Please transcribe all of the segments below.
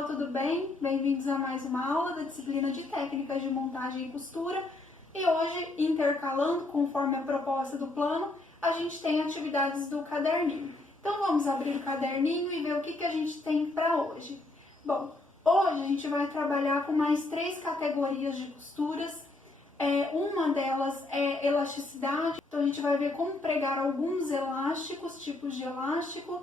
pessoal, tudo bem? Bem-vindos a mais uma aula da disciplina de técnicas de montagem e costura. E hoje, intercalando conforme a proposta do plano, a gente tem atividades do caderninho. Então vamos abrir o caderninho e ver o que a gente tem para hoje. Bom, hoje a gente vai trabalhar com mais 3 categorias de costuras. Uma delas é elasticidade, então a gente vai ver como pregar alguns elásticos, tipos de elástico.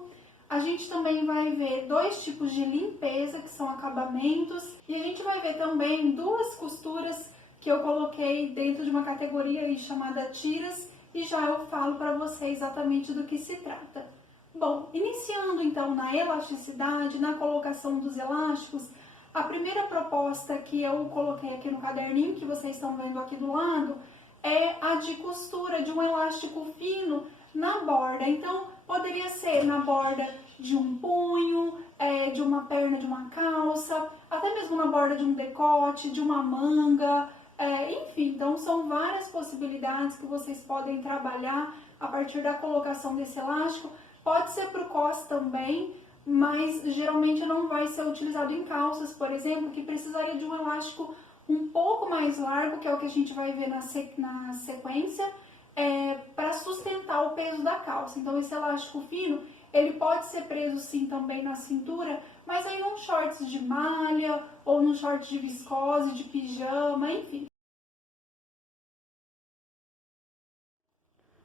A gente também vai ver 2 tipos de limpeza, que são acabamentos, e a gente vai ver também 2 costuras que eu coloquei dentro de uma categoria aí chamada tiras, e já eu falo para você exatamente do que se trata. Bom, iniciando então na elasticidade, na colocação dos elásticos, a primeira proposta que eu coloquei aqui no caderninho, que vocês estão vendo aqui do lado, é a de costura de um elástico fino na borda. Então, poderia ser na borda de um punho, de uma perna de uma calça, até mesmo na borda de um decote, de uma manga, enfim. Então, são várias possibilidades que vocês podem trabalhar a partir da colocação desse elástico. Pode ser para o cos também, mas geralmente não vai ser utilizado em calças, por exemplo, que precisaria de um elástico um pouco mais largo, que é o que a gente vai ver na sequência, para sustentar o peso da calça. Então, esse elástico fino, ele pode ser preso sim também na cintura, mas aí num shorts de malha, ou num shorts de viscose, de pijama, enfim.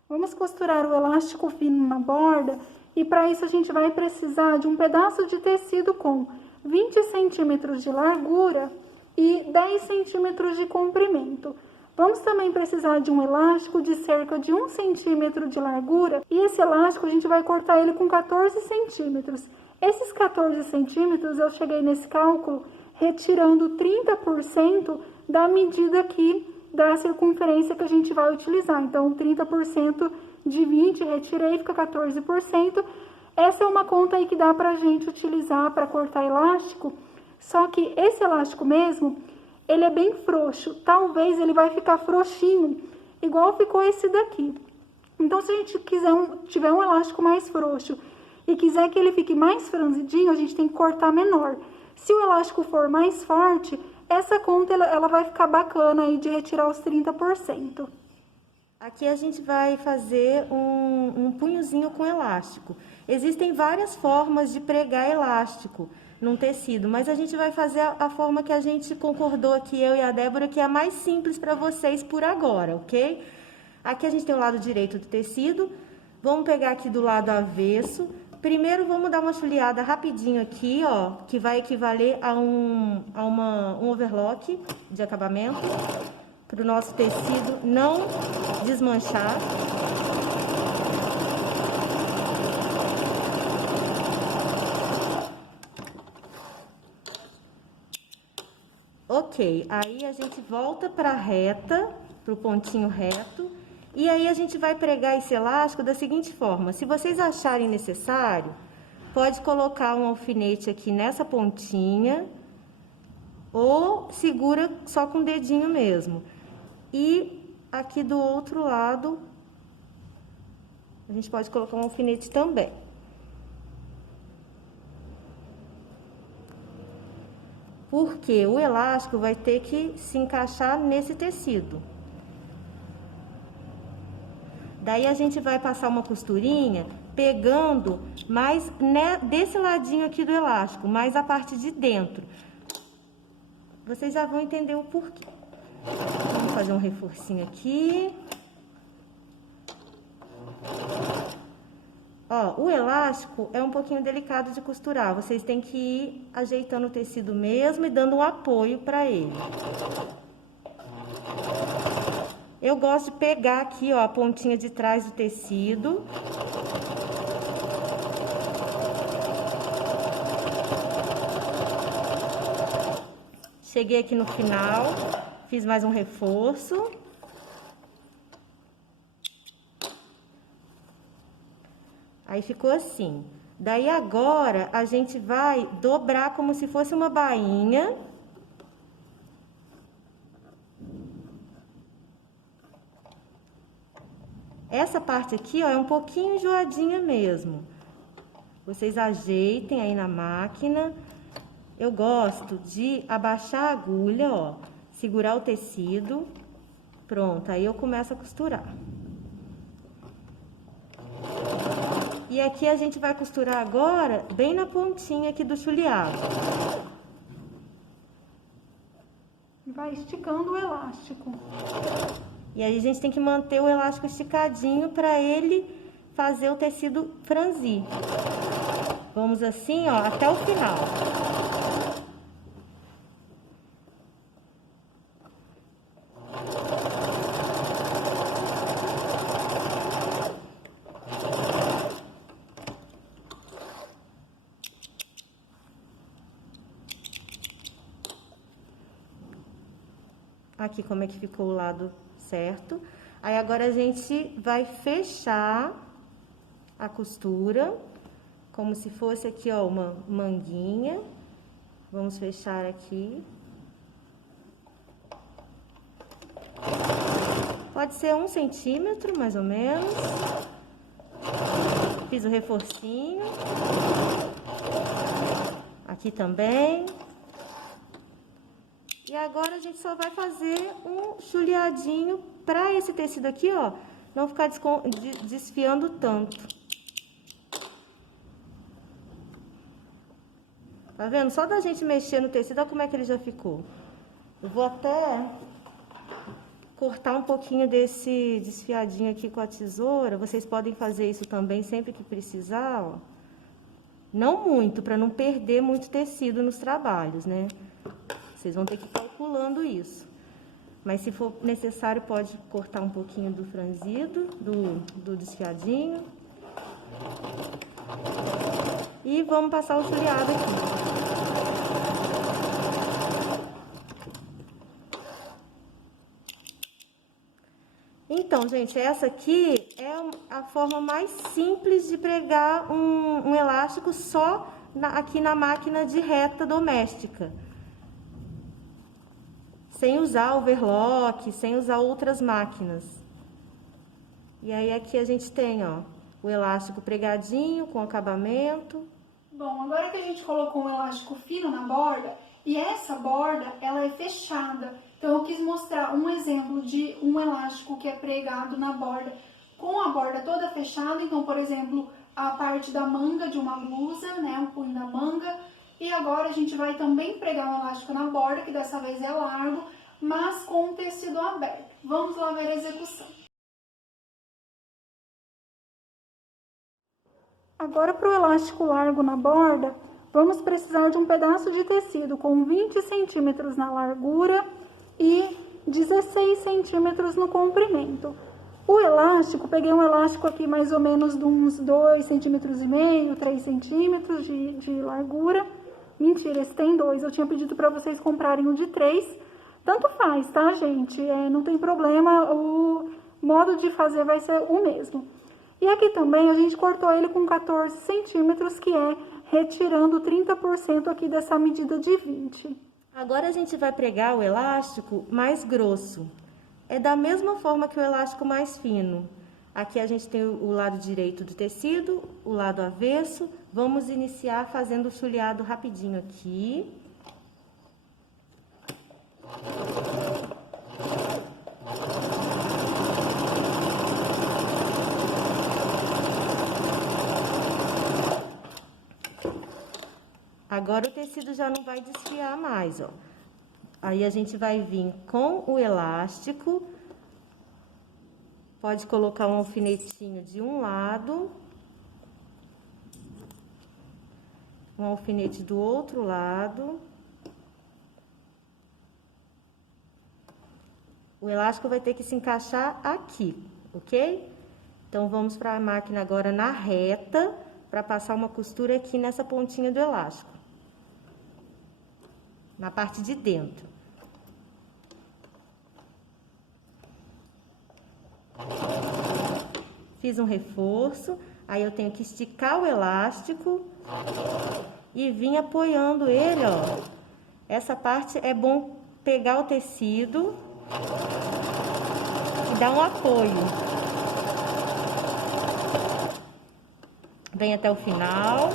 Vamos costurar o elástico fino na borda, e para isso a gente vai precisar de um pedaço de tecido com 20 centímetros de largura e 10 centímetros de comprimento. Vamos também precisar de um elástico de cerca de 1 centímetro de largura, e esse elástico a gente vai cortar ele com 14 centímetros. Esses 14 centímetros eu cheguei nesse cálculo retirando 30% da medida aqui da circunferência que a gente vai utilizar. Então, 30% de 20, retirei, fica 14%. Essa é uma conta aí que dá pra gente utilizar para cortar elástico, só que esse elástico mesmo, ele é bem frouxo, talvez ele vai ficar frouxinho, igual ficou esse daqui. Então, se a gente tiver um elástico mais frouxo e quiser que ele fique mais franzidinho, a gente tem que cortar menor. Se o elástico for mais forte, essa conta ela vai ficar bacana aí de retirar os 30%. Aqui a gente vai fazer um punhozinho com elástico. Existem várias formas de pregar elástico num tecido, mas a gente vai fazer a forma que a gente concordou aqui, eu e a Débora, que é a mais simples para vocês por agora, ok? Aqui a gente tem o lado direito do tecido, vamos pegar aqui do lado avesso. Primeiro, vamos dar uma chuleada rapidinho aqui, ó, que vai equivaler a um overlock de acabamento, para o nosso tecido não desmanchar. Ok, aí a gente volta para a reta, para o pontinho reto, e aí a gente vai pregar esse elástico da seguinte forma: se vocês acharem necessário, pode colocar um alfinete aqui nessa pontinha, ou segura só com o dedinho mesmo. E aqui do outro lado, a gente pode colocar um alfinete também. Porque o elástico vai ter que se encaixar nesse tecido. Daí a gente vai passar uma costurinha pegando mais desse ladinho aqui do elástico, mais a parte de dentro. Vocês já vão entender o porquê. Vamos fazer um reforcinho aqui. Ó, o elástico é um pouquinho delicado de costurar. Vocês têm que ir ajeitando o tecido mesmo e dando um apoio para ele. Eu gosto de pegar aqui, ó, a pontinha de trás do tecido. Cheguei aqui no final, fiz mais um reforço. Aí ficou assim. Daí agora a gente vai dobrar como se fosse uma bainha. Essa parte aqui, ó, é um pouquinho enjoadinha mesmo. Vocês ajeitem aí na máquina. eu gosto de abaixar a agulha, ó, segurar o tecido, pronto, aí eu começo a costurar. E aqui a gente vai costurar agora, bem na pontinha aqui do chuleado. Vai esticando o elástico. E aí a gente tem que manter o elástico esticadinho para ele fazer o tecido franzir. Vamos assim, ó, até o final. Aqui como é que ficou o lado certo. Aí agora a gente vai fechar a costura, como se fosse aqui, ó, uma manguinha. Vamos fechar aqui. Pode ser 1 centímetro, mais ou menos. Fiz o reforcinho. Aqui também. E agora a gente só vai fazer um chuleadinho para esse tecido aqui, ó, não ficar desfiando tanto. Tá vendo? Só da gente mexer no tecido, olha como é que ele já ficou. Eu vou até cortar um pouquinho desse desfiadinho aqui com a tesoura. Vocês podem fazer isso também sempre que precisar, ó. Não muito, para não perder muito tecido nos trabalhos, né? Vocês vão ter que ir calculando isso. Mas se for necessário, pode cortar um pouquinho do franzido, do desfiadinho. E vamos passar o chuleado aqui. Então, gente, essa aqui é a forma mais simples de pregar um elástico só aqui na máquina de reta doméstica. Sem usar overlock, sem usar outras máquinas. E aí aqui a gente tem, ó, o elástico pregadinho com acabamento. Bom, agora que a gente colocou um elástico fino na borda, e essa borda, ela é fechada. Então, eu quis mostrar um exemplo de um elástico que é pregado na borda, com a borda toda fechada. Então, por exemplo, a parte da manga de uma blusa, né, o punho da manga. E agora a gente vai também pregar um elástico na borda, que dessa vez é largo, mas com o tecido aberto. Vamos lá ver a execução. Agora, para o elástico largo na borda, vamos precisar de um pedaço de tecido com 20 centímetros na largura e 16 centímetros no comprimento. O elástico, peguei um elástico aqui mais ou menos de uns 2,5 centímetros, 3 centímetros de largura. Mentira, esse tem 2. Eu tinha pedido para vocês comprarem o de 3. Tanto faz, tá, gente? Não tem problema, o modo de fazer vai ser o mesmo. E aqui também a gente cortou ele com 14 centímetros, que é retirando 30% aqui dessa medida de 20. Agora a gente vai pregar o elástico mais grosso. É da mesma forma que o elástico mais fino. Aqui a gente tem o lado direito do tecido, o lado avesso. Vamos iniciar fazendo o chuleado rapidinho aqui. Agora o tecido já não vai desfiar mais, ó. Aí a gente vai vir com o elástico. Pode colocar um alfinetinho de um lado. Um alfinete do outro lado. O elástico vai ter que se encaixar aqui, ok? Então, vamos para a máquina agora na reta, para passar uma costura aqui nessa pontinha do elástico. Na parte de dentro. Fiz um reforço, aí eu tenho que esticar o elástico e vir apoiando ele, ó. Essa parte é bom pegar o tecido e dar um apoio. Vem até o final.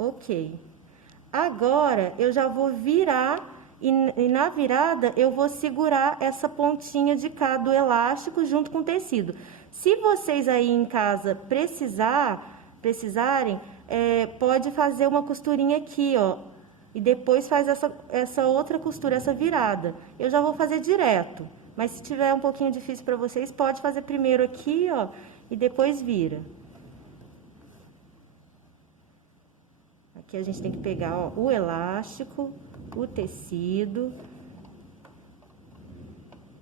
Ok. Agora, eu já vou virar e na virada eu vou segurar essa pontinha de cá do elástico junto com o tecido. Se vocês aí em casa precisarem, pode fazer uma costurinha aqui, ó. E depois faz essa outra costura, essa virada. Eu já vou fazer direto. Mas se tiver um pouquinho difícil para vocês, pode fazer primeiro aqui, ó. E depois vira. Aqui a gente tem que pegar, ó, o elástico, o tecido.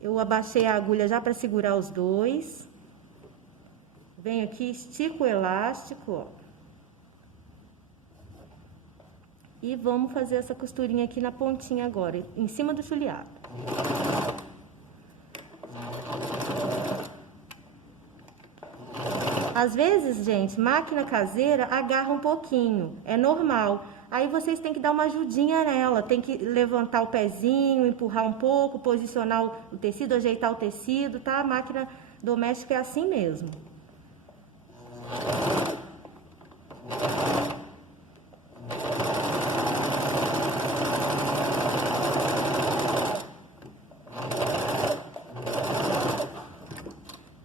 Eu abaixei a agulha já para segurar os dois. Venho aqui, estico o elástico, ó. E vamos fazer essa costurinha aqui na pontinha agora, em cima do chuleado. Às vezes, gente, máquina caseira agarra um pouquinho, é normal. Aí vocês têm que dar uma ajudinha nela, tem que levantar o pezinho, empurrar um pouco, posicionar o tecido, ajeitar o tecido, tá? A máquina doméstica é assim mesmo.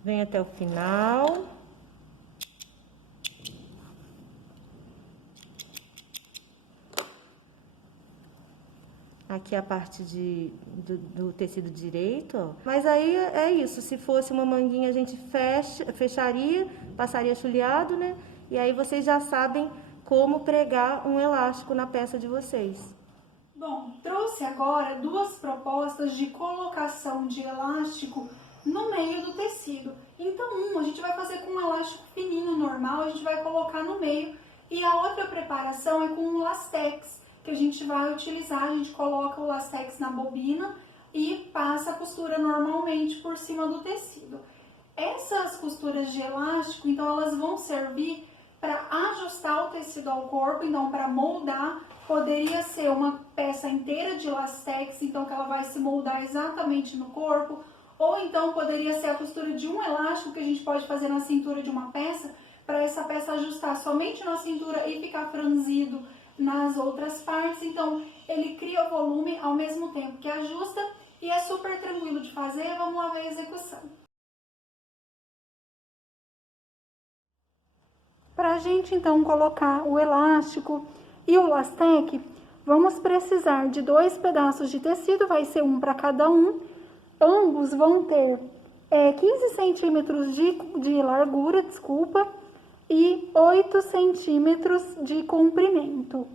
Vem até o final. Aqui a parte do tecido direito, ó. Mas aí é isso, se fosse uma manguinha a gente fecharia, passaria chuleado, né? E aí vocês já sabem como pregar um elástico na peça de vocês. Bom, trouxe agora duas propostas de colocação de elástico no meio do tecido. Então, a gente vai fazer com um elástico fininho normal, a gente vai colocar no meio. E a outra preparação é com um lastex, que a gente vai utilizar, a gente coloca o lastex na bobina e passa a costura normalmente por cima do tecido. Essas costuras de elástico, então, elas vão servir para ajustar o tecido ao corpo, então, para moldar. Poderia ser uma peça inteira de lastex, então, que ela vai se moldar exatamente no corpo, ou então poderia ser a costura de um elástico que a gente pode fazer na cintura de uma peça, para essa peça ajustar somente na cintura e ficar franzido nas outras partes. Então, ele cria o volume ao mesmo tempo que ajusta e é super tranquilo de fazer. Vamos lá ver a execução. Para a gente, então, colocar o elástico e o lastec, vamos precisar de 2 pedaços de tecido, vai ser um para cada um. Ambos vão ter 15 centímetros de largura, e 8 centímetros de comprimento.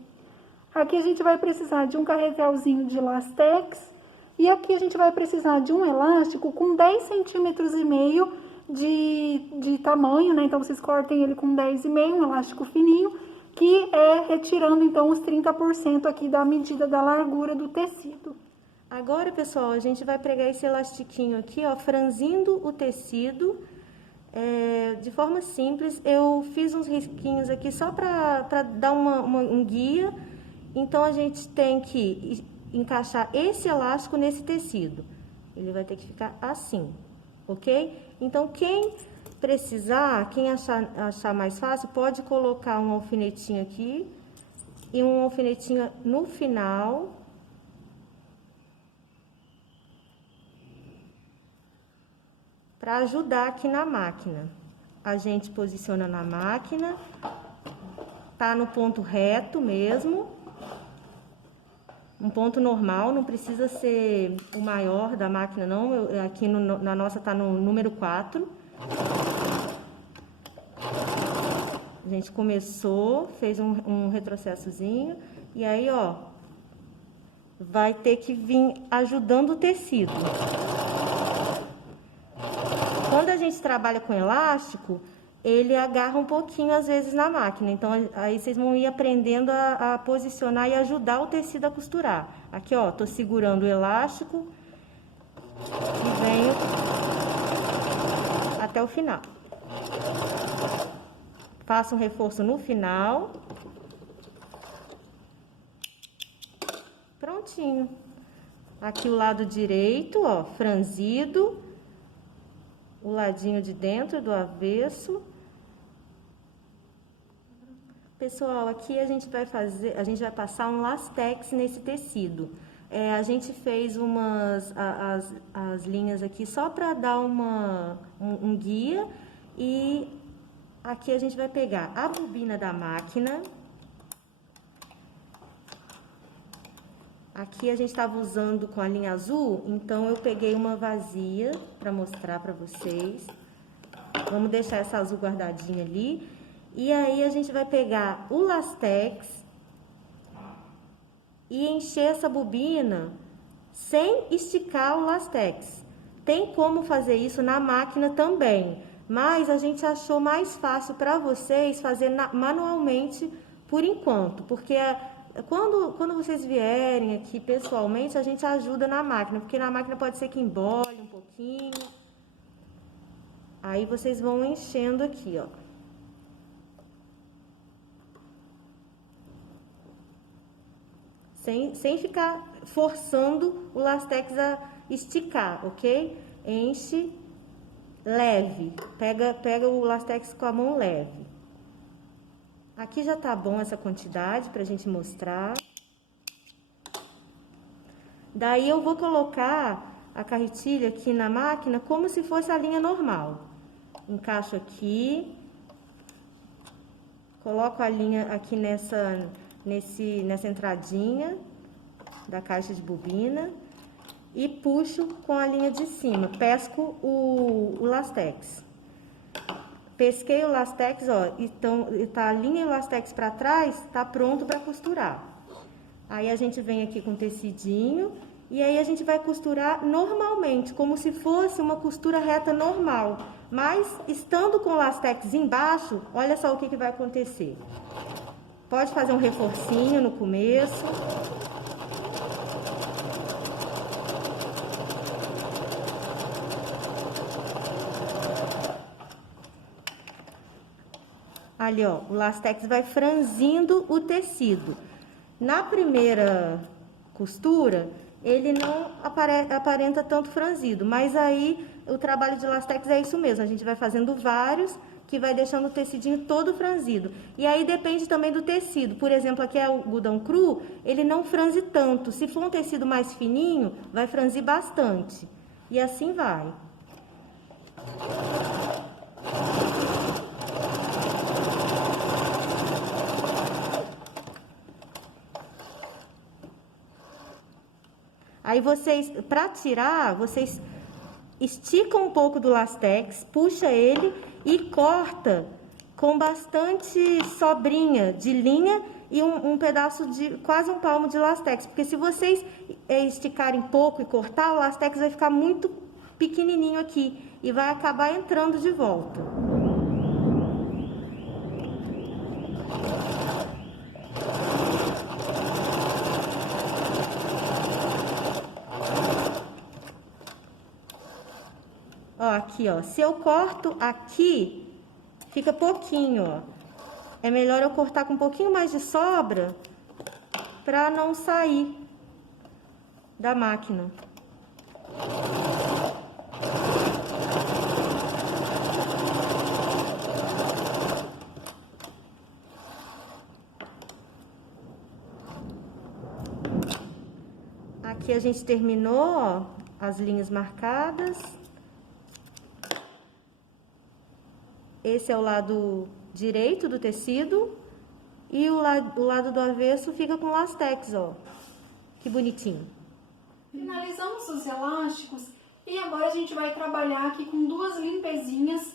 Aqui a gente vai precisar de um carretelzinho de lastex e aqui a gente vai precisar de um elástico com 10 centímetros e meio de tamanho, né? Então, vocês cortem ele com 10,5, um elástico fininho, que é retirando, então, os 30% aqui da medida da largura do tecido. Agora, pessoal, a gente vai pregar esse elastiquinho aqui, ó, franzindo o tecido. De forma simples, eu fiz uns risquinhos aqui só para dar um guia. Então, a gente tem que encaixar esse elástico nesse tecido. Ele vai ter que ficar assim, ok? Então, quem precisar, quem achar mais fácil, pode colocar um alfinetinho aqui e um alfinetinho no final. Para ajudar aqui na máquina. A gente posiciona na máquina, tá no ponto reto mesmo, um ponto normal, não precisa ser o maior da máquina não, aqui na nossa tá no número 4. A gente começou, fez um retrocessozinho, e aí, ó, vai ter que vir ajudando o tecido. Quando a gente trabalha com elástico, ele agarra um pouquinho às vezes na máquina. Então, aí vocês vão ir aprendendo a posicionar e ajudar o tecido a costurar. Aqui, ó, tô segurando o elástico e venho até o final. Faço um reforço no final. Prontinho. Aqui o lado direito, ó, franzido. O ladinho de dentro do avesso. Pessoal, aqui a gente vai passar um lastex nesse tecido. A gente fez as linhas aqui só para dar um guia, e aqui a gente vai pegar a bobina da máquina. Aqui a gente estava usando com a linha azul, então eu peguei uma vazia para mostrar para vocês. Vamos deixar essa azul guardadinha ali. E aí a gente vai pegar o lastex e encher essa bobina sem esticar o lastex. Tem como fazer isso na máquina também, mas a gente achou mais fácil para vocês fazer manualmente por enquanto, porque quando vocês vierem aqui pessoalmente, a gente ajuda na máquina, porque na máquina pode ser que embole um pouquinho. Aí vocês vão enchendo aqui, ó. Sem ficar forçando o lastex a esticar, ok? Enche leve, pega o lastex com a mão leve. Aqui já tá bom essa quantidade pra gente mostrar. Daí eu vou colocar a carretilha aqui na máquina como se fosse a linha normal. Encaixo aqui, coloco a linha aqui nessa entradinha da caixa de bobina e puxo com a linha de cima, pesco o lastex. Pesquei o lastex, ó, então tá a linha e o lastex para trás, tá pronto para costurar. Aí a gente vem aqui com o tecidinho e aí a gente vai costurar normalmente, como se fosse uma costura reta normal. Mas estando com o lastex embaixo, olha só o que vai acontecer. Pode fazer um reforcinho no começo. Ali, ó, o lastex vai franzindo o tecido. Na primeira costura, ele não aparenta tanto franzido, mas aí o trabalho de lastex é isso mesmo, a gente vai fazendo vários, que vai deixando o tecidinho todo franzido. E aí depende também do tecido. Por exemplo, aqui é o algodão cru, ele não franze tanto. Se for um tecido mais fininho, vai franzir bastante. E assim vai. Aí vocês, para tirar, vocês esticam um pouco do lastex, puxa ele e corta com bastante sobrinha de linha e um pedaço de quase um palmo de lastex. Porque se vocês esticarem pouco e cortar, o lastex vai ficar muito pequenininho aqui e vai acabar entrando de volta. Ó, aqui, ó. Se eu corto aqui, fica pouquinho, ó. É melhor eu cortar com um pouquinho mais de sobra pra não sair da máquina. Aqui a gente terminou, ó, as linhas marcadas. Esse é o lado direito do tecido e o lado do avesso fica com lastex, ó. Que bonitinho. Finalizamos os elásticos e agora a gente vai trabalhar aqui com duas limpezinhas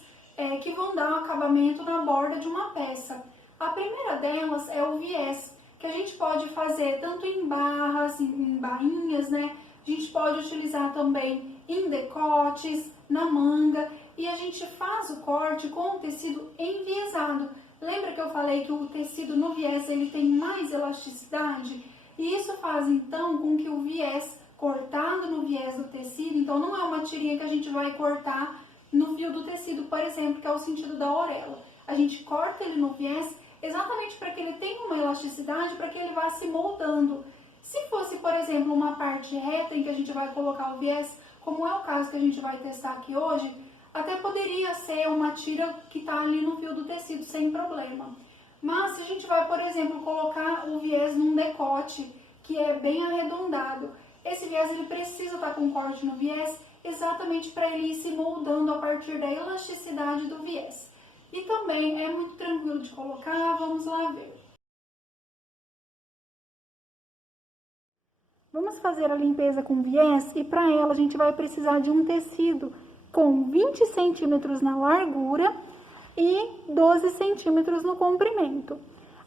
que vão dar um acabamento na borda de uma peça. A primeira delas é o viés, que a gente pode fazer tanto em barras, em barrinhas, né? A gente pode utilizar também em decotes, na manga, e a gente faz o corte com o tecido enviesado. Lembra que eu falei que o tecido no viés ele tem mais elasticidade? E isso faz então com que o viés, cortado no viés do tecido, então não é uma tirinha que a gente vai cortar no fio do tecido, por exemplo, que é o sentido da orelha. A gente corta ele no viés exatamente para que ele tenha uma elasticidade, para que ele vá se moldando. Se fosse, por exemplo, uma parte reta em que a gente vai colocar o viés, como é o caso que a gente vai testar aqui hoje, até poderia ser uma tira que está ali no fio do tecido sem problema. Mas se a gente vai, por exemplo, colocar o viés num decote, que é bem arredondado, esse viés ele precisa estar com corte no viés exatamente para ele ir se moldando a partir da elasticidade do viés. E também é muito tranquilo de colocar, vamos lá ver. Vamos fazer a limpeza com viés e para ela a gente vai precisar de um tecido com 20 centímetros na largura e 12 centímetros no comprimento.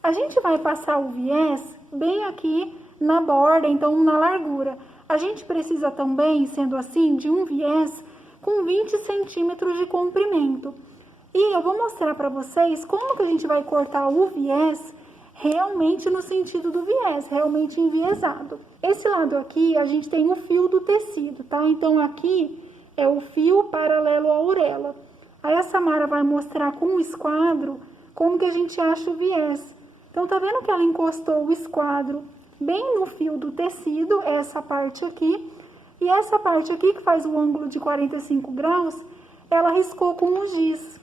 A gente vai passar o viés bem aqui na borda, então na largura. A gente precisa também, sendo assim, de um viés com 20 centímetros de comprimento. E eu vou mostrar para vocês como que a gente vai cortar o viés realmente no sentido do viés, realmente enviesado. Esse lado aqui, a gente tem o fio do tecido, tá? Então, aqui é o fio paralelo à orelha. Aí, a Samara vai mostrar com o esquadro como que a gente acha o viés. Então, tá vendo que ela encostou o esquadro bem no fio do tecido, essa parte aqui. E essa parte aqui, que faz o ângulo de 45 graus, ela riscou com o giz.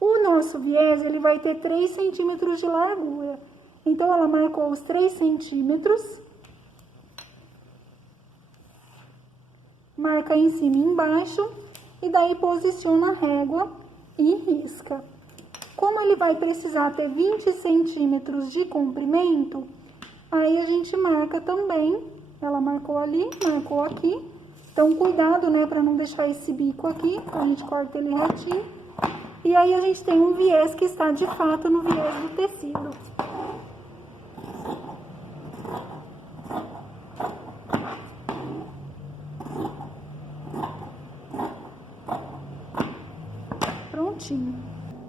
O nosso viés, ele vai ter 3 centímetros de largura. Então, ela marcou os 3 centímetros. Marca em cima e embaixo. E daí, posiciona a régua e risca. Como ele vai precisar ter 20 centímetros de comprimento, aí a gente marca também. Ela marcou ali, marcou aqui. Então, cuidado, né, para não deixar esse bico aqui. A gente corta ele retinho. E aí, a gente tem um viés que está, de fato, no viés do tecido. Prontinho.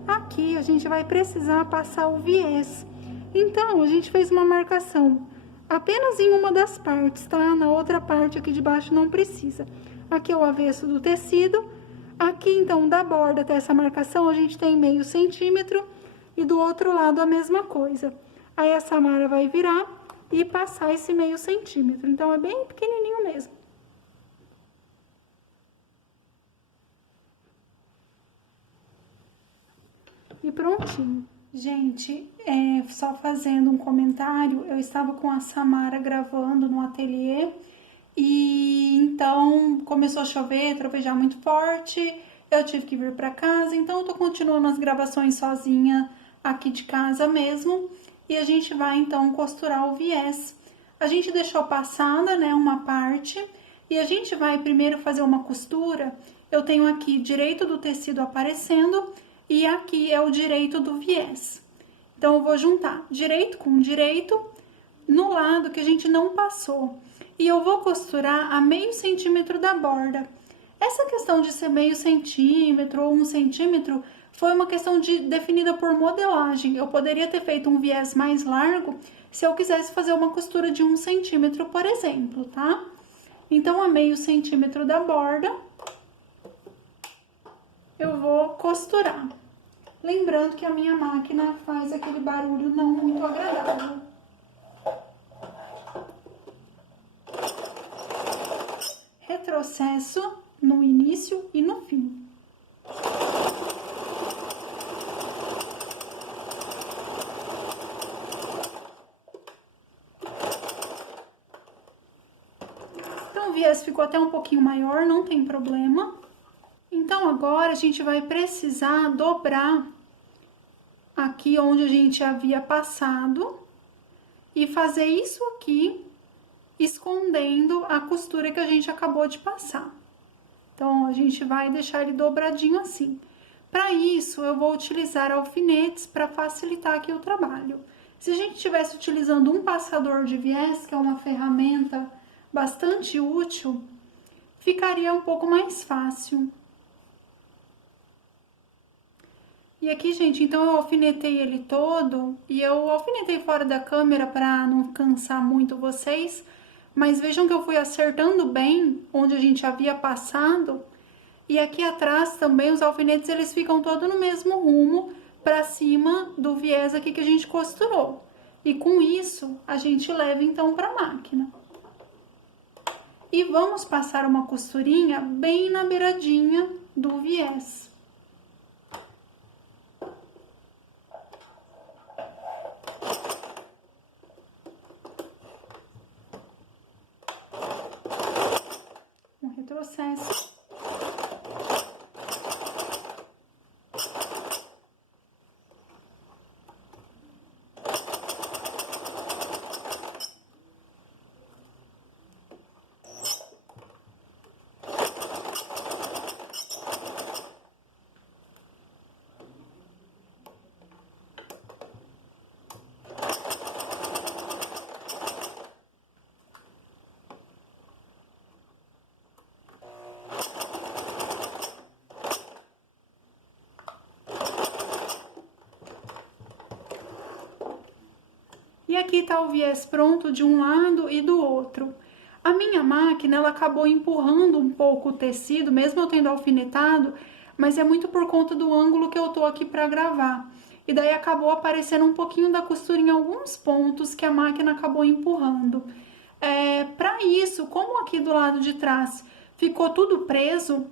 Aqui, a gente vai precisar passar o viés. Então, a gente fez uma marcação apenas em uma das partes, tá? Na outra parte aqui de baixo não precisa. Aqui é o avesso do tecido. Aqui, então, da borda até essa marcação, a gente tem meio centímetro e do outro lado a mesma coisa. Aí, a Samara vai virar e passar esse meio centímetro. Então, é bem pequenininho mesmo. E prontinho. Gente, só fazendo um comentário, eu estava com a Samara gravando no ateliê. E então começou a chover, tropejar muito forte, eu tive que vir para casa, então eu tô continuando as gravações sozinha aqui de casa mesmo. E a gente vai então costurar o viés. A gente deixou passada, né, uma parte, e a gente vai primeiro fazer uma costura. Eu tenho aqui direito do tecido aparecendo e aqui é o direito do viés. Então eu vou juntar direito com direito no lado que a gente não passou. E eu vou costurar a meio centímetro da borda. Essa questão de ser meio centímetro ou 1 centímetro foi uma questão definida por modelagem. Eu poderia ter feito um viés mais largo se eu quisesse fazer uma costura de 1 centímetro, por exemplo, tá? Então, a meio centímetro da borda, eu vou costurar. Lembrando que a minha máquina faz aquele barulho não muito agradável. Retrocesso no início e no fim. Então, o viés ficou até um pouquinho maior, não tem problema. Então, agora a gente vai precisar dobrar aqui onde a gente havia passado e fazer isso aqui, escondendo a costura que a gente acabou de passar. Então, a gente vai deixar ele dobradinho assim. Para isso, eu vou utilizar alfinetes para facilitar aqui o trabalho. Se a gente estivesse utilizando um passador de viés, que é uma ferramenta bastante útil, ficaria um pouco mais fácil. E aqui, gente, então eu alfinetei ele todo, e eu alfinetei fora da câmera para não cansar muito vocês, mas vejam que eu fui acertando bem onde a gente havia passado, e aqui atrás também os alfinetes eles ficam todos no mesmo rumo para cima do viés aqui que a gente costurou. E com isso, a gente leva então para a máquina. E vamos passar uma costurinha bem na beiradinha do viés. E aqui tá o viés pronto de um lado e do outro. A minha máquina, ela acabou empurrando um pouco o tecido, mesmo eu tendo alfinetado, mas é muito por conta do ângulo que eu tô aqui para gravar. E daí acabou aparecendo um pouquinho da costura em alguns pontos que a máquina acabou empurrando. Para isso, como aqui do lado de trás ficou tudo preso,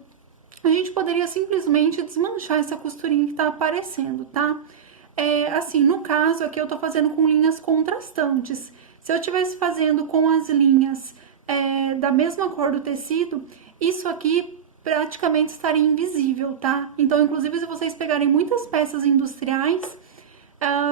a gente poderia simplesmente desmanchar essa costurinha que tá aparecendo, tá? Assim, no caso aqui eu tô fazendo com linhas contrastantes. Se eu estivesse fazendo com as linhas da mesma cor do tecido, isso aqui praticamente estaria invisível, tá? Então, inclusive, se vocês pegarem muitas peças industriais,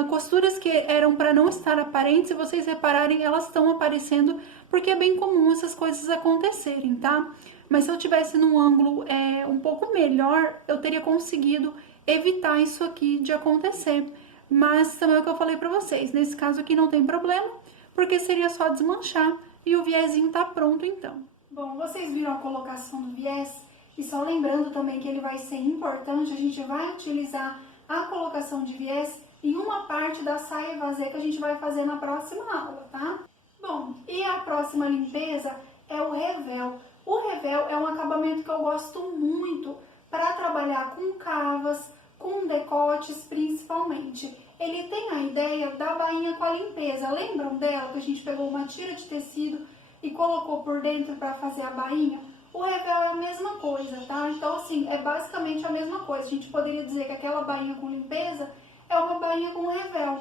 costuras que eram para não estar aparentes, se vocês repararem, elas estão aparecendo, porque é bem comum essas coisas acontecerem, tá? Mas se eu tivesse num ângulo um pouco melhor, eu teria conseguido evitar isso aqui de acontecer. Mas também é o que eu falei pra vocês, nesse caso aqui não tem problema, porque seria só desmanchar e o viezinho tá pronto então. Bom, vocês viram a colocação do viés? E só lembrando também que ele vai ser importante, a gente vai utilizar a colocação de viés em uma parte da saia vazê que a gente vai fazer na próxima aula, tá? Bom, e a próxima limpeza é o revel. O revel é um acabamento que eu gosto muito para trabalhar com cavas, com decotes principalmente. Ele tem a ideia da bainha com a limpeza. Lembram dela que a gente pegou uma tira de tecido e colocou por dentro para fazer a bainha? O revel é a mesma coisa, tá? Então, assim, é basicamente a mesma coisa. A gente poderia dizer que aquela bainha com limpeza é uma bainha com revel.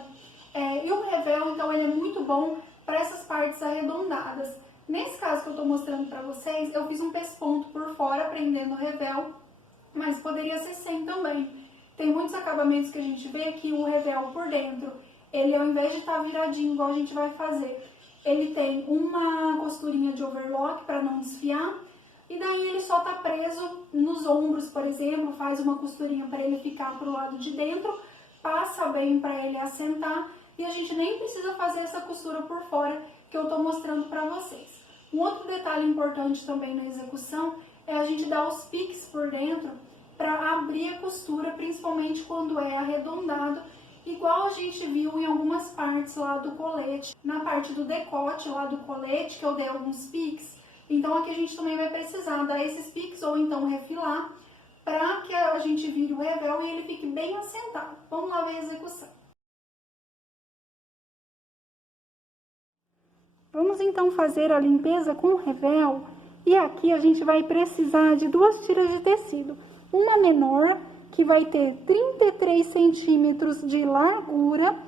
E o revel, então, ele é muito bom para essas partes arredondadas. Nesse caso que eu tô mostrando para vocês, eu fiz um pesponto por fora prendendo o revel, mas poderia ser sem também. Tem muitos acabamentos que a gente vê que o revel por dentro, ele ao invés de estar viradinho igual a gente vai fazer, ele tem uma costurinha de overlock para não desfiar, e daí ele só tá preso nos ombros, por exemplo, faz uma costurinha para ele ficar pro lado de dentro, passa bem para ele assentar, e a gente nem precisa fazer essa costura por fora que eu tô mostrando para vocês. Um outro detalhe importante também na execução é a gente dar os piques por dentro para abrir a costura, principalmente quando é arredondado, igual a gente viu em algumas partes lá do colete. Na parte do decote lá do colete, que eu dei alguns piques, então aqui a gente também vai precisar dar esses piques ou então refilar para que a gente vire o revel e ele fique bem assentado. Vamos lá ver a execução. Vamos então fazer a limpeza com o revel e aqui a gente vai precisar de 2 tiras de tecido. Uma menor, que vai ter 33 centímetros de largura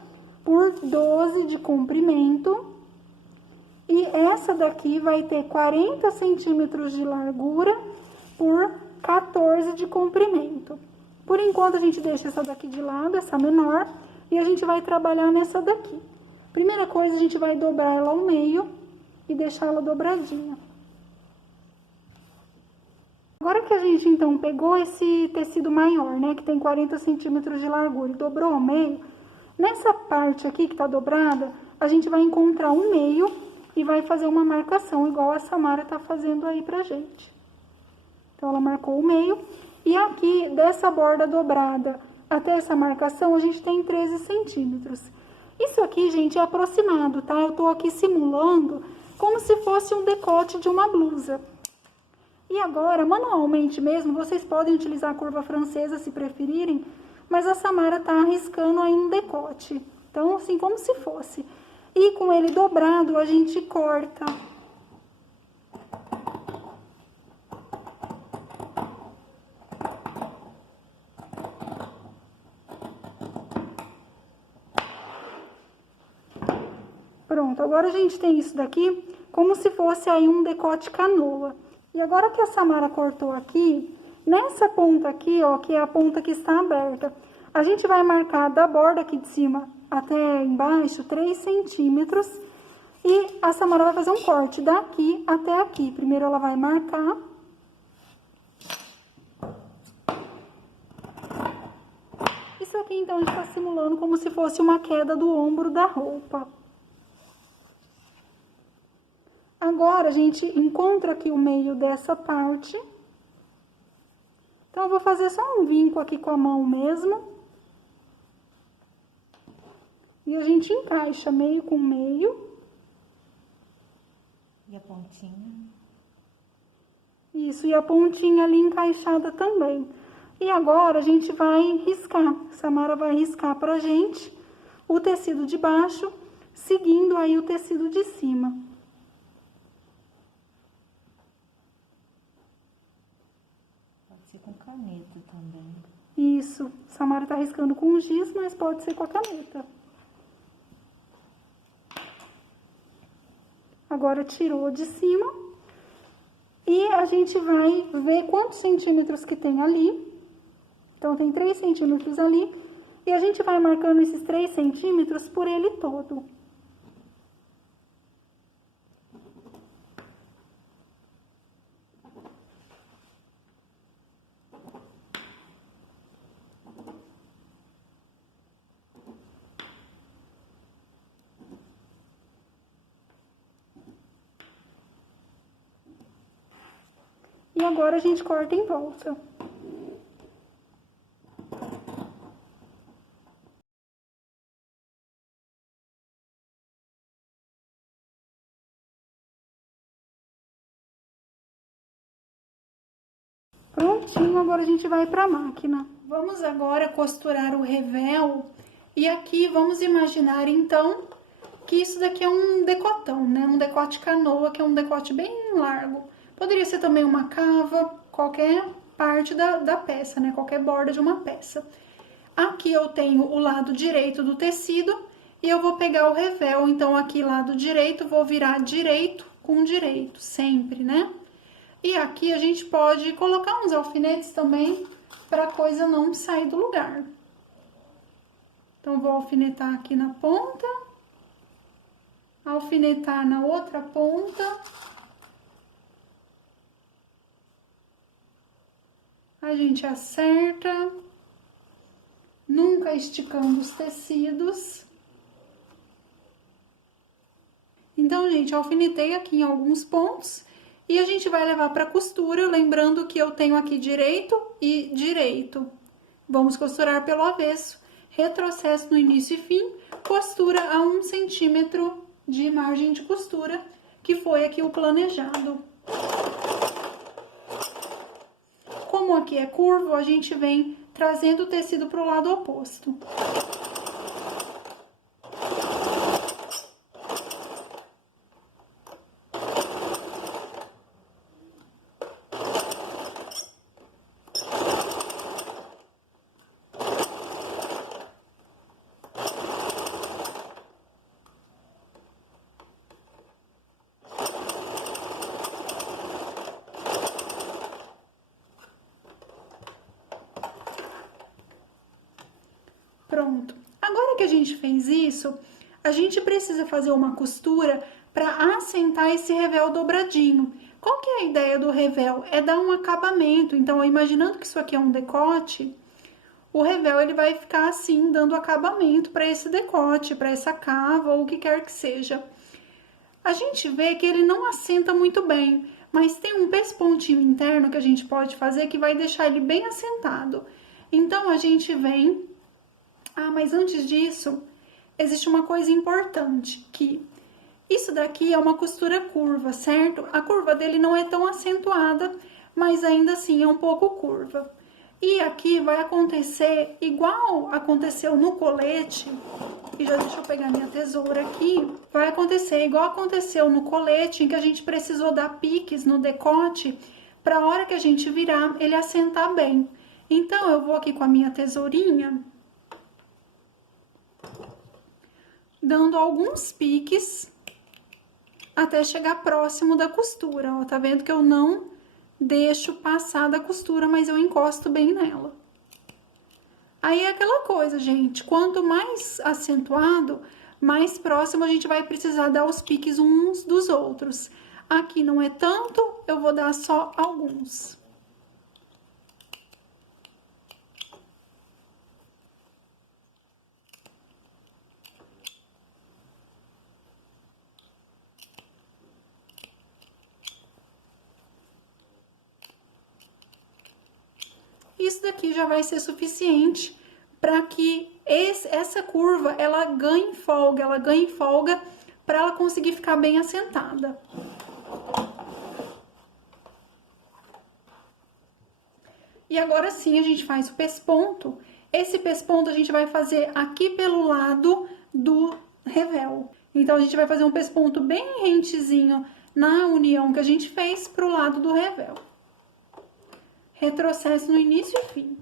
por 12 de comprimento. E essa daqui vai ter 40 centímetros de largura por 14 de comprimento. Por enquanto, a gente deixa essa daqui de lado, essa menor, e a gente vai trabalhar nessa daqui. Primeira coisa, a gente vai dobrar ela ao meio e deixar ela dobradinha. Agora que a gente, então, pegou esse tecido maior, né, que tem 40 centímetros de largura e dobrou ao meio, nessa parte aqui que tá dobrada, a gente vai encontrar um meio e vai fazer uma marcação, igual a Samara tá fazendo aí pra gente. Então, ela marcou o meio, e aqui, dessa borda dobrada até essa marcação, a gente tem 13 centímetros. Isso aqui, gente, é aproximado, tá? Eu tô aqui simulando como se fosse um decote de uma blusa. E agora, manualmente mesmo, vocês podem utilizar a curva francesa se preferirem, mas a Samara tá arriscando aí um decote. Então, assim, como se fosse. E com ele dobrado, a gente corta. Pronto, agora a gente tem isso daqui como se fosse aí um decote canoa. E agora que a Samara cortou aqui, nessa ponta aqui, ó, que é a ponta que está aberta, a gente vai marcar da borda aqui de cima até embaixo 3 centímetros e a Samara vai fazer um corte daqui até aqui. Primeiro ela vai marcar. Isso aqui, então, a gente tá simulando como se fosse uma queda do ombro da roupa. Agora, a gente encontra aqui o meio dessa parte. Então, eu vou fazer só um vinco aqui com a mão mesmo. E a gente encaixa meio com meio. E a pontinha? Isso, e a pontinha ali encaixada também. E agora a gente vai riscar. Samara vai riscar pra gente o tecido de baixo, seguindo aí o tecido de cima. Pode ser com caneta também. Isso, Samara tá riscando com giz, mas pode ser com a caneta. Agora tirou de cima. E a gente vai ver quantos centímetros que tem ali. Então, tem 3 centímetros ali. E a gente vai marcando esses 3 centímetros por ele todo. E agora a gente corta em volta. Prontinho, agora a gente vai para a máquina. Vamos agora costurar o revel. E aqui vamos imaginar, então, que isso daqui é um decotão, né? Um decote canoa, que é um decote bem largo. Poderia ser também uma cava, qualquer parte da peça, né? Qualquer borda de uma peça. Aqui eu tenho o lado direito do tecido e eu vou pegar o revel. Então, aqui lado direito, vou virar direito com direito, sempre, né? E aqui a gente pode colocar uns alfinetes também para a coisa não sair do lugar. Então, vou alfinetar aqui na ponta, alfinetar na outra ponta. A gente acerta, nunca esticando os tecidos. Então, gente, alfinetei aqui em alguns pontos. E a gente vai levar para costura, lembrando que eu tenho aqui direito e direito. Vamos costurar pelo avesso. Retrocesso no início e fim, costura a 1 centímetro de margem de costura, que foi aqui o planejado. Como aqui é curvo, a gente vem trazendo o tecido para o lado oposto. Pronto. Agora que a gente fez isso, a gente precisa fazer uma costura para assentar esse revel dobradinho. Qual que é a ideia do revel? É dar um acabamento. Então, imaginando que isso aqui é um decote, o revel ele vai ficar assim, dando acabamento para esse decote, para essa cava ou o que quer que seja. A gente vê que ele não assenta muito bem, mas tem um pespontinho interno que a gente pode fazer que vai deixar ele bem assentado. Então, a gente vem... Ah, mas antes disso, existe uma coisa importante, que isso daqui é uma costura curva, certo? A curva dele não é tão acentuada, mas ainda assim é um pouco curva. E aqui vai acontecer igual aconteceu no colete, e já deixa eu pegar minha tesoura aqui, vai acontecer igual aconteceu no colete, em que a gente precisou dar piques no decote, para a hora que a gente virar, ele assentar bem. Então, eu vou aqui com a minha tesourinha, dando alguns piques até chegar próximo da costura, ó. Tá vendo que eu não deixo passar da costura, mas eu encosto bem nela. Aí é aquela coisa, gente, quanto mais acentuado, mais próximo a gente vai precisar dar os piques uns dos outros. Aqui não é tanto, eu vou dar só alguns. Isso daqui já vai ser suficiente para que essa curva ela ganhe folga para ela conseguir ficar bem assentada. E agora sim a gente faz o pesponto. Esse pesponto a gente vai fazer aqui pelo lado do revel. Então a gente vai fazer um pesponto bem rentezinho na união que a gente fez pro lado do revel. Retrocesso no início e fim.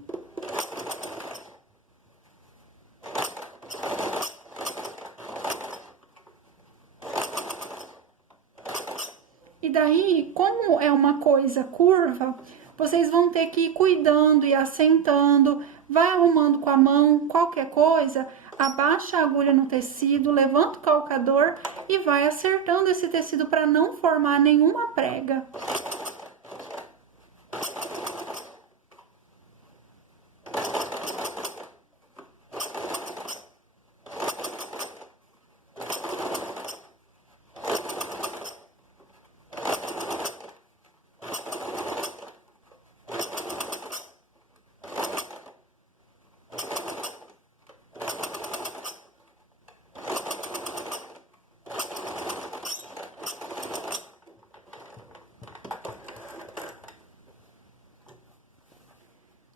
E daí, como é uma coisa curva, vocês vão ter que ir cuidando e assentando, vai arrumando com a mão, qualquer coisa, abaixa a agulha no tecido, levanta o calcador e vai acertando esse tecido para não formar nenhuma prega.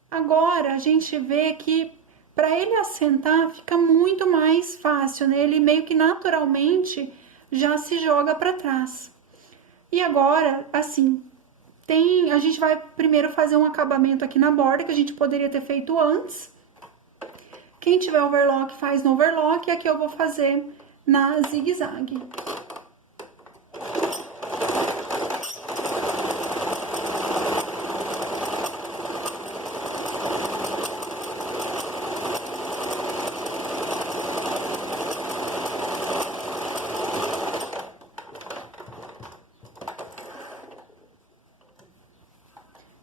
Agora, a gente vê que para ele assentar fica muito mais fácil, né? Ele meio que naturalmente já se joga para trás. E agora, assim, a gente vai primeiro fazer um acabamento aqui na borda, que a gente poderia ter feito antes. Quem tiver overlock, faz no overlock, e aqui eu vou fazer na zigue-zague.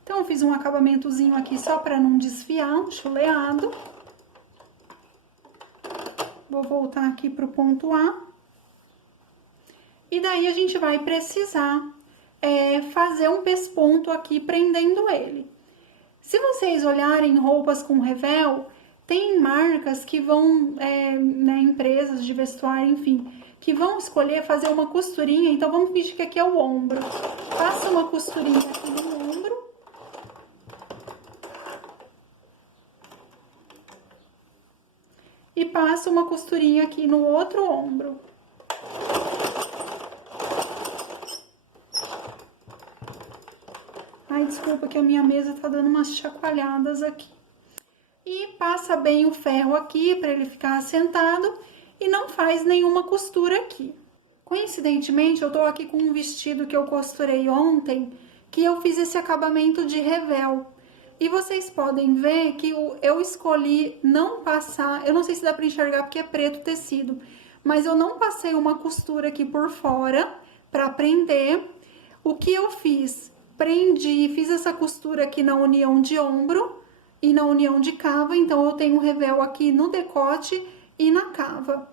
Então, eu fiz um acabamentozinho aqui só para não desfiar, um chuleado. Vou voltar aqui pro ponto A. E daí, a gente vai precisar fazer um pesponto aqui, prendendo ele. Se vocês olharem roupas com revel, tem marcas que vão, né, empresas de vestuário, enfim, que vão escolher fazer uma costurinha. Então, vamos fingir que aqui é o ombro. Passa uma costurinha aqui no ombro. E passo uma costurinha aqui no outro ombro. Ai, desculpa que a minha mesa tá dando umas chacoalhadas aqui. E passa bem o ferro aqui para ele ficar assentado e não faz nenhuma costura aqui. Coincidentemente, eu tô aqui com um vestido que eu costurei ontem, que eu fiz esse acabamento de revel. E vocês podem ver que eu escolhi não passar, eu não sei se dá para enxergar porque é preto o tecido, mas eu não passei uma costura aqui por fora para prender. O que eu fiz? Prendi, fiz essa costura aqui na união de ombro e na união de cava, então eu tenho um revel aqui no decote e na cava.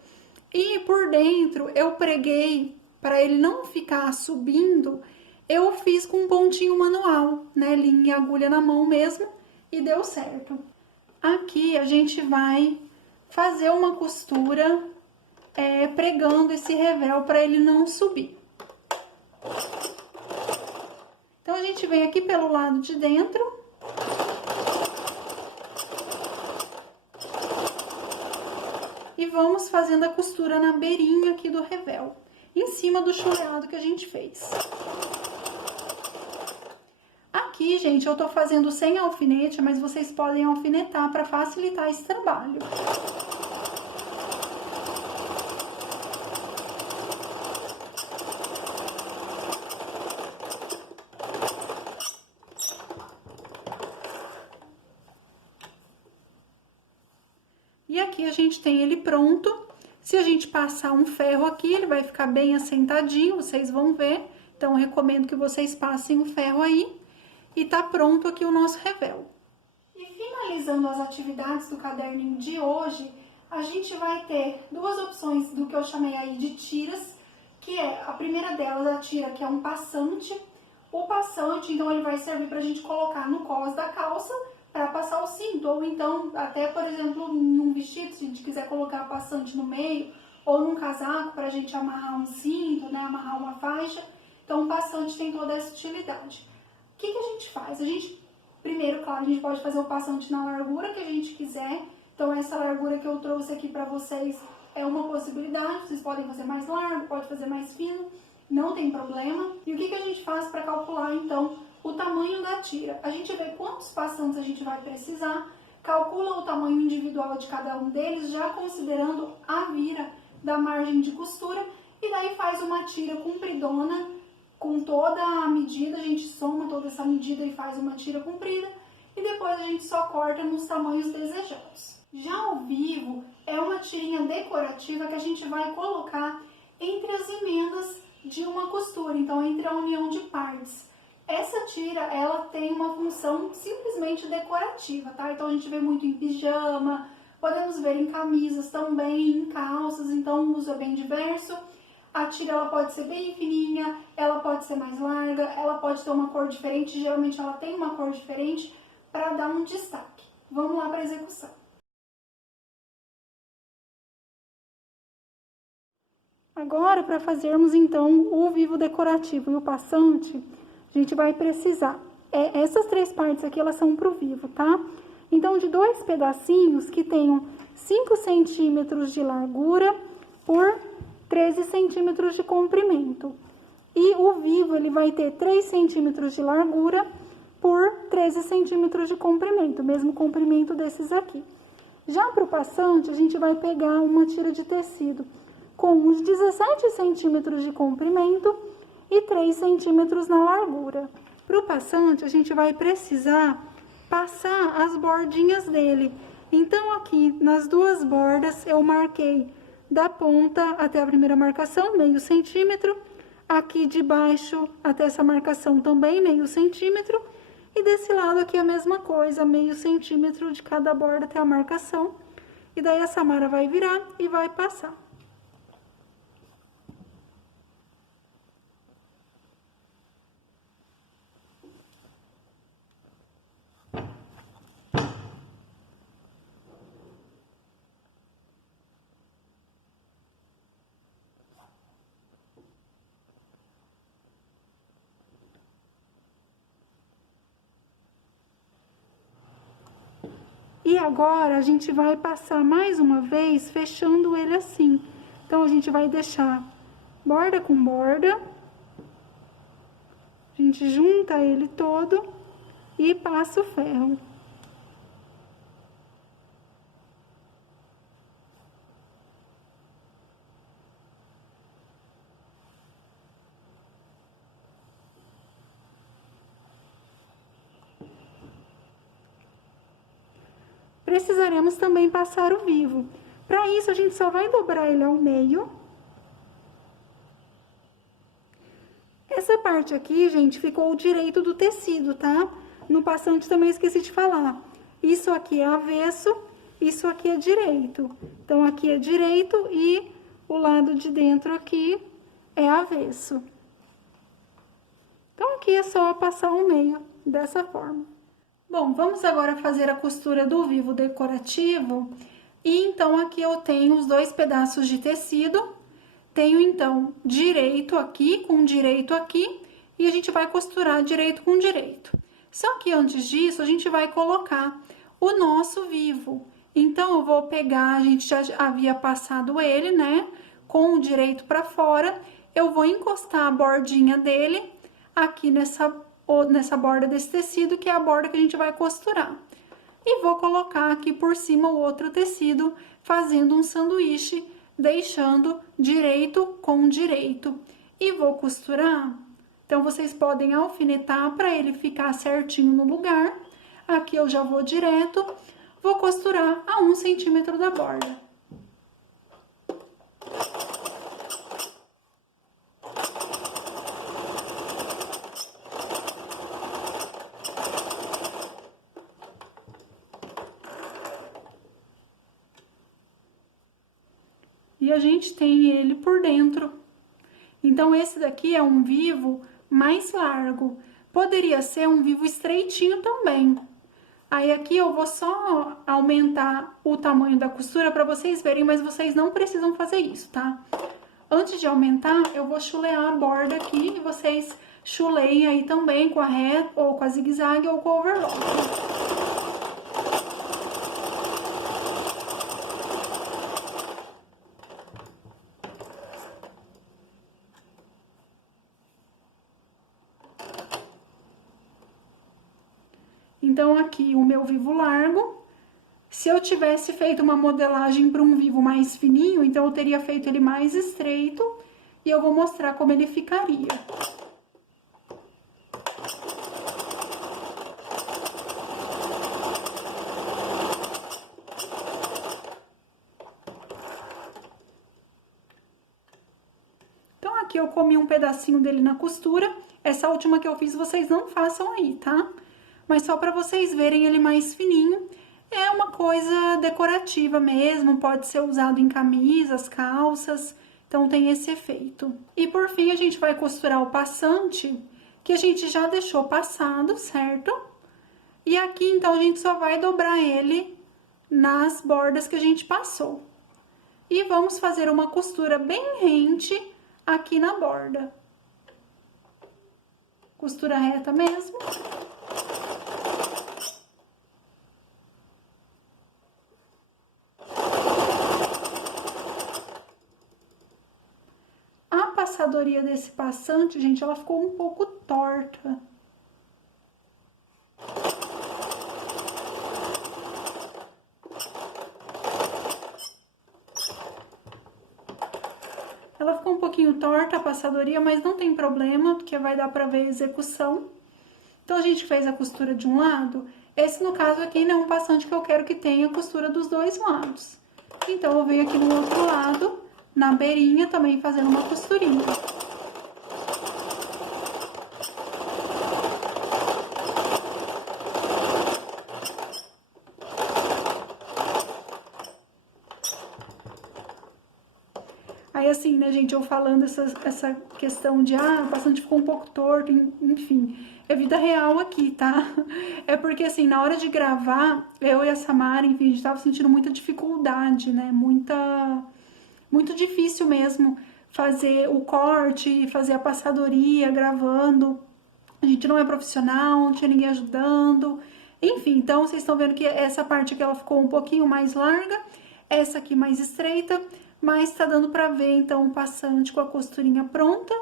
E por dentro eu preguei, para ele não ficar subindo, eu fiz com um pontinho manual, né, linha e agulha na mão mesmo, e deu certo. Aqui a gente vai fazer uma costura pregando esse revel para ele não subir. Então, a gente vem aqui pelo lado de dentro. E vamos fazendo a costura na beirinha aqui do revel, em cima do chuleado que a gente fez. Aqui, gente, eu tô fazendo sem alfinete, mas vocês podem alfinetar para facilitar esse trabalho. E aqui a gente tem ele pronto. Se a gente passar um ferro aqui, ele vai ficar bem assentadinho, vocês vão ver. Então, eu recomendo que vocês passem um ferro aí. E tá pronto aqui o nosso revel. E finalizando as atividades do caderninho de hoje, a gente vai ter duas opções do que eu chamei aí de tiras, que é, a primeira delas, a tira que é um passante. O passante, então, ele vai servir pra gente colocar no cós da calça, para passar o cinto, ou então até, por exemplo, num vestido, se a gente quiser colocar passante no meio, ou num casaco para a gente amarrar um cinto, né, amarrar uma faixa. Então o passante tem toda essa utilidade. O que a gente faz? A gente, primeiro, claro, a gente pode fazer o passante na largura que a gente quiser. Então essa largura que eu trouxe aqui para vocês é uma possibilidade. Vocês podem fazer mais largo, pode fazer mais fino, não tem problema. E o que a gente faz para calcular, então, o tamanho da tira? A gente vê quantos passantes a gente vai precisar, calcula o tamanho individual de cada um deles, já considerando a vira da margem de costura, e daí faz uma tira compridona, com toda a medida, a gente soma toda essa medida e faz uma tira comprida, e depois a gente só corta nos tamanhos desejados. Já ao vivo, é uma tirinha decorativa que a gente vai colocar entre as emendas de uma costura, então entre a união de partes. Essa tira, ela tem uma função simplesmente decorativa, tá? Então a gente vê muito em pijama, podemos ver em camisas também, em calças, então o uso é bem diverso. A tira, ela pode ser bem fininha, ela pode ser mais larga, ela pode ter uma cor diferente, geralmente ela tem uma cor diferente para dar um destaque. Vamos lá para a execução. Agora, para fazermos então o vivo decorativo e o passante, a gente vai precisar, essas três partes aqui, elas são para o vivo, tá? Então, de 2 pedacinhos que tenham 5 centímetros de largura por 13 centímetros de comprimento. E o vivo, ele vai ter 3 centímetros de largura por 13 centímetros de comprimento, mesmo comprimento desses aqui. Já para o passante, a gente vai pegar uma tira de tecido com uns 17 centímetros de comprimento e 3 centímetros na largura. Para o passante, a gente vai precisar passar as bordinhas dele. Então, aqui nas duas bordas, eu marquei da ponta até a primeira marcação, meio centímetro. Aqui de baixo até essa marcação também, meio centímetro. E desse lado aqui a mesma coisa, meio centímetro de cada borda até a marcação. E daí a Samara vai virar e vai passar. E agora, a gente vai passar mais uma vez, fechando ele assim. Então, a gente vai deixar borda com borda. A gente junta ele todo e passa o ferro. Precisaremos também passar o vivo. Para isso, a gente só vai dobrar ele ao meio. Essa parte aqui, gente, ficou o direito do tecido, tá? No passante também esqueci de falar. Isso aqui é avesso, isso aqui é direito. Então, aqui é direito e o lado de dentro aqui é avesso. Então, aqui é só passar ao meio, dessa forma. Bom, vamos agora fazer a costura do vivo decorativo. E então, aqui eu tenho os 2 pedaços de tecido. Tenho, então, direito aqui com direito aqui. E a gente vai costurar direito com direito. Só que antes disso, a gente vai colocar o nosso vivo. Então, eu vou pegar, a gente já havia passado ele, né? Com o direito pra fora. Eu vou encostar a bordinha dele aqui nessa borda desse tecido, que é a borda que a gente vai costurar. E vou colocar aqui por cima o outro tecido, fazendo um sanduíche, deixando direito com direito. E vou costurar. Então, vocês podem alfinetar para ele ficar certinho no lugar. Aqui eu já vou direto, vou costurar a 1 centímetro da borda. E a gente tem ele por dentro. Então, esse daqui é um vivo mais largo. Poderia ser um vivo estreitinho também. Aí aqui eu vou só aumentar o tamanho da costura para vocês verem, mas vocês não precisam fazer isso, tá? Antes de aumentar, eu vou chulear a borda aqui e vocês chuleiem aí também com a reta, ou com a zigue-zague, ou com o overlock. Então, aqui o meu vivo largo. Se eu tivesse feito uma modelagem para um vivo mais fininho, então eu teria feito ele mais estreito e eu vou mostrar como ele ficaria. Então, aqui eu comi um pedacinho dele na costura. Essa última que eu fiz, vocês não façam aí, tá? Mas só para vocês verem ele mais fininho. É uma coisa decorativa mesmo, pode ser usado em camisas, calças, então tem esse efeito. E por fim, a gente vai costurar o passante, que a gente já deixou passado, certo? E aqui, então, a gente só vai dobrar ele nas bordas que a gente passou. E vamos fazer uma costura bem rente aqui na borda. Costura reta mesmo. A passadoria desse passante, gente, ela ficou um pouco torta. Ela ficou um pouquinho torta a passadoria, mas não tem problema, porque vai dar pra ver a execução. Então, a gente fez a costura de um lado. Esse, no caso aqui, não é um passante que eu quero que tenha a costura dos dois lados. Então, eu venho aqui no outro lado, na beirinha, também fazendo uma costurinha. Aí, assim, né, gente, eu falando essa questão de, o passante ficou um pouco torto, enfim, é vida real aqui, tá? É porque, assim, na hora de gravar, eu e a Samara, enfim, a gente tava sentindo muita dificuldade, né, muito difícil mesmo fazer o corte, fazer a passadoria gravando. A gente não é profissional, não tinha ninguém ajudando. Enfim, então vocês estão vendo que essa parte aqui ela ficou um pouquinho mais larga, essa aqui mais estreita, mas tá dando pra ver então o passante com a costurinha pronta.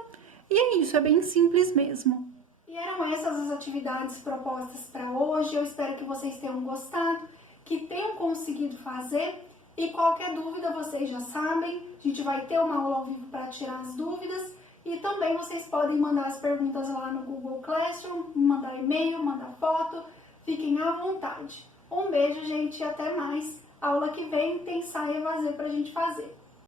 E é isso, é bem simples mesmo. E eram essas as atividades propostas para hoje. Eu espero que vocês tenham gostado, que tenham conseguido fazer. E qualquer dúvida, vocês já sabem, a gente vai ter uma aula ao vivo para tirar as dúvidas. E também vocês podem mandar as perguntas lá no Google Classroom, mandar e-mail, mandar foto, fiquem à vontade. Um beijo, gente, e até mais. Aula que vem tem saia vazia pra gente fazer.